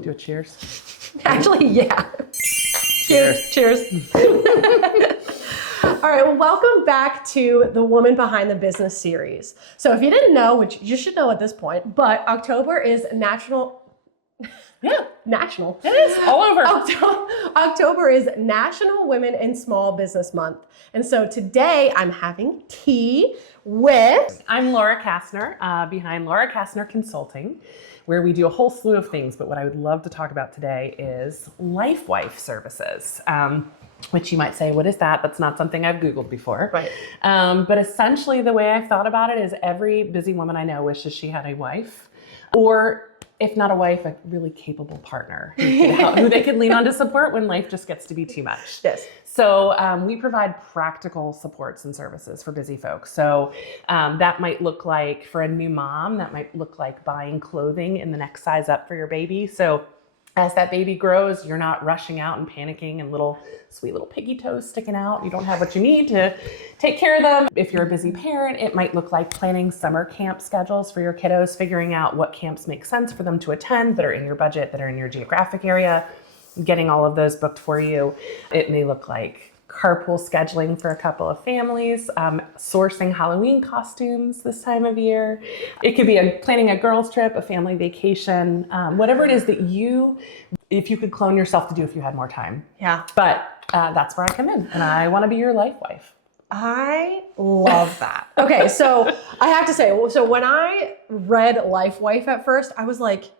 Do a cheers. Actually, yeah. Cheers. Cheers. All right, well, welcome back to the Woman Behind the Business series. So if you didn't know, which you should know at this point, but October is National. It is all over. October is National Women in Small Business Month. And so today I'm having tea with... I'm Laura Kastner, behind Laura Kastner Consulting, where we do a whole slew of things. But what I would love to talk about today is LifeWife services. Which you might say, what is that? That's not something I've Googled before. Right. But essentially the way I've thought about it is every busy woman I know wishes she had a wife, or if not a wife, a really capable partner who they can lean on to support when life just gets to be too much. Yes. So we provide practical supports and services for busy folks. So that might look like, for a new mom, that might look like buying clothing in the next size up for your baby. So as that baby grows, you're not rushing out and panicking and sweet little piggy toes sticking out. You don't have what you need to take care of them. If you're a busy parent, it might look like planning summer camp schedules for your kiddos, figuring out what camps make sense for them to attend that are in your budget, that are in your geographic area, getting all of those booked for you. It may look like carpool scheduling for a couple of families, sourcing Halloween costumes this time of year. It could be planning a girls trip, a family vacation, whatever it is that if you could clone yourself to do if you had more time. Yeah. But that's where I come in, and I want to be your life wife. I love that. Okay, so I have to say, so when I read LifeWife at first, I was like,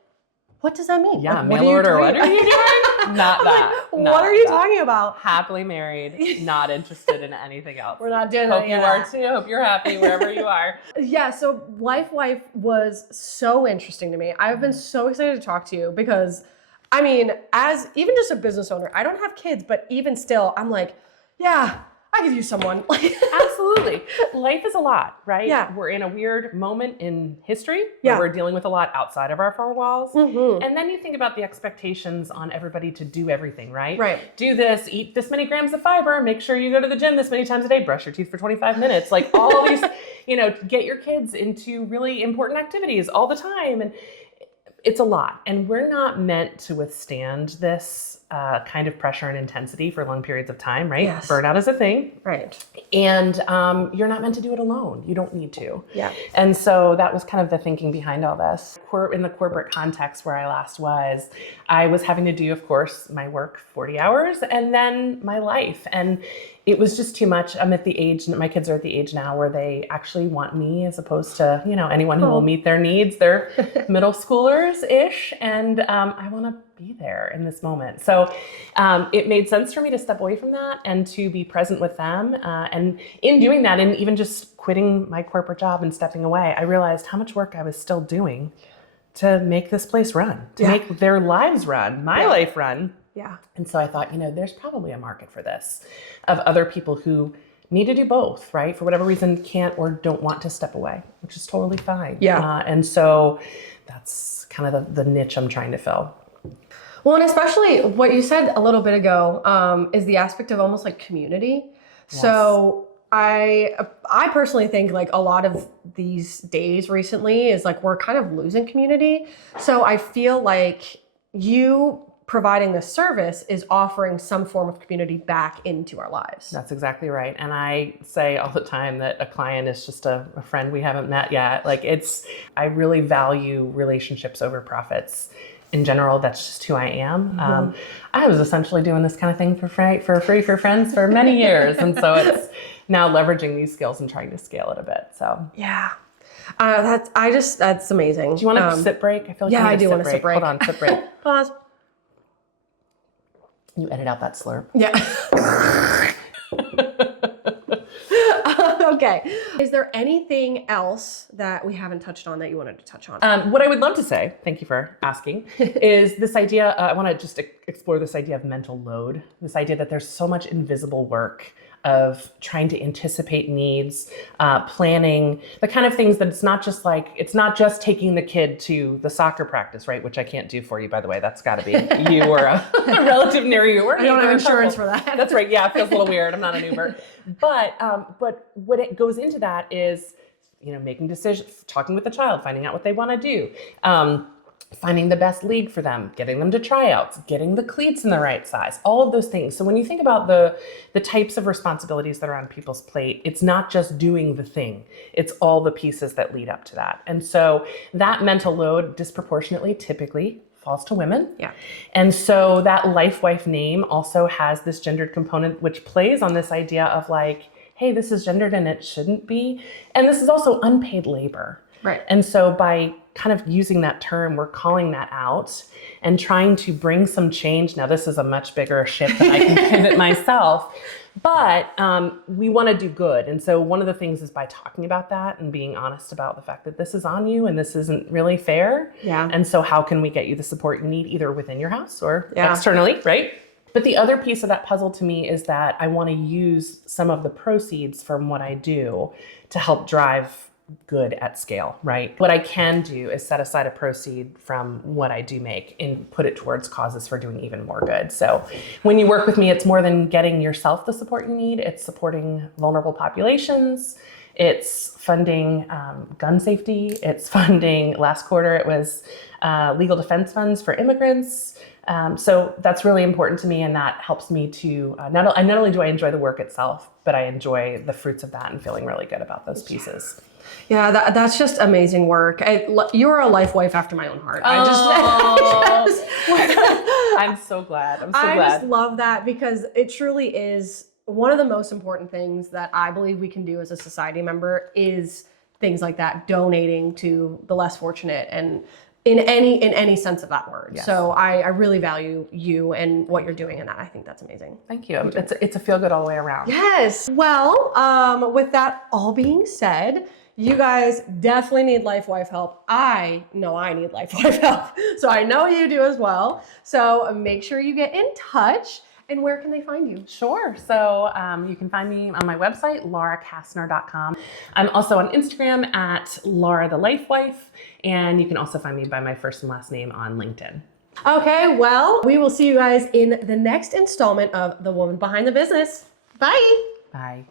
what does that mean? Yeah, like, mail order, what are you doing? Not that. What are you talking about? Happily married, not interested in anything else. We're not doing Hope any you of are that. too. Hope you're happy wherever you are. Yeah, so LifeWife was so interesting to me. I've been so excited to talk to you because, I mean, as even just a business owner, I don't have kids, but even still, I'm like, yeah, I could use someone. Absolutely. Life is a lot, right? Yeah. We're in a weird moment in history Yeah. where we're dealing with a lot outside of our four walls. Mm-hmm. And then you think about the expectations on everybody to do everything, right? Right. Do this, eat this many grams of fiber, make sure you go to the gym this many times a day, brush your teeth for 25 minutes. Like all of these, get your kids into really important activities all the time. And it's a lot. And we're not meant to withstand this kind of pressure and intensity for long periods of time, right? Yes. Burnout is a thing. Right. And you're not meant to do it alone. You don't need to. Yeah. And so that was kind of the thinking behind all this. In the corporate context where I last was, I was having to do, of course, my work 40 hours and then my life. And it was just too much. I'm at the age, my kids are at the age now where they actually want me as opposed to, anyone who will meet their needs. They're middle schoolers-ish. And I want to be there in this moment. So it made sense for me to step away from that and to be present with them. And in doing that, and even just quitting my corporate job and stepping away, I realized how much work I was still doing to make this place run, to make their lives run, my life run. Yeah. And so I thought, there's probably a market for this, of other people who need to do both, right? For whatever reason, can't or don't want to step away, which is totally fine. Yeah. And so that's kind of the niche I'm trying to fill. Well, and especially what you said a little bit ago is the aspect of almost like community. Yes. So I personally think like a lot of these days recently is like we're kind of losing community. So I feel like you providing this service is offering some form of community back into our lives. That's exactly right. And I say all the time that a client is just a friend we haven't met yet. Like I really value relationships over profits. In general, that's just who I am. Mm-hmm. I was essentially doing this kind of thing for free for friends for many years. And so it's now leveraging these skills and trying to scale it a bit. So yeah, that's amazing. Do you want a sip break? I feel like I do want a sip break. Hold on, sip break. Pause. You edit out that slurp. Yeah. Okay. Is there anything else that we haven't touched on that you wanted to touch on? What I would love to say, thank you for asking, is this idea, I want to just explore this idea of mental load, this idea that there's so much invisible work of trying to anticipate needs, planning, the kind of things that it's not just taking the kid to the soccer practice, right? Which I can't do for you, by the way. That's got to be you or a relative near you. I don't have insurance for that. That's right. Yeah, it feels a little weird. I'm not an Uber. But what it goes into that is, making decisions, talking with the child, finding out what they want to do. finding the best league for them, getting them to tryouts, getting the cleats in the right size, all of those things. So when you think about the types of responsibilities that are on people's plate, it's not just doing the thing, it's all the pieces that lead up to that. And so that mental load disproportionately typically falls to women. Yeah. And so that LifeWife name also has this gendered component, which plays on this idea of like, hey, this is gendered and it shouldn't be. And this is also unpaid labor. Right. And so by kind of using that term, we're calling that out and trying to bring some change. Now, this is a much bigger ship than I can pivot myself, but we want to do good. And so one of the things is by talking about that and being honest about the fact that this is on you and this isn't really fair. Yeah. And so how can we get you the support you need either within your house or externally, right? But the other piece of that puzzle to me is that I want to use some of the proceeds from what I do to help drive good at scale, right? What I can do is set aside a proceed from what I do make and put it towards causes for doing even more good. So when you work with me, it's more than getting yourself the support you need. It's supporting vulnerable populations. It's funding gun safety. It's funding, last quarter, it was legal defense funds for immigrants. So that's really important to me, and that helps me to not only do I enjoy the work itself, but I enjoy the fruits of that and feeling really good about those pieces. Yeah, that's just amazing work. You're a LifeWife after my own heart. I'm so glad. I just love that because it truly is one of the most important things that I believe we can do as a society member is things like that, donating to the less fortunate and in any sense of that word. Yes. So I really value you and what you're doing in that. I think that's amazing. Thank you. It's a feel good all the way around. Yes. Well, with that all being said, you guys definitely need LifeWife help. I know I need LifeWife help. So I know you do as well. So make sure you get in touch. And where can they find you? Sure. So you can find me on my website, lauracastner.com. I'm also on Instagram at Laura the Lifewife. And you can also find me by my first and last name on LinkedIn. Okay, well, we will see you guys in the next installment of The Woman Behind the Business. Bye. Bye.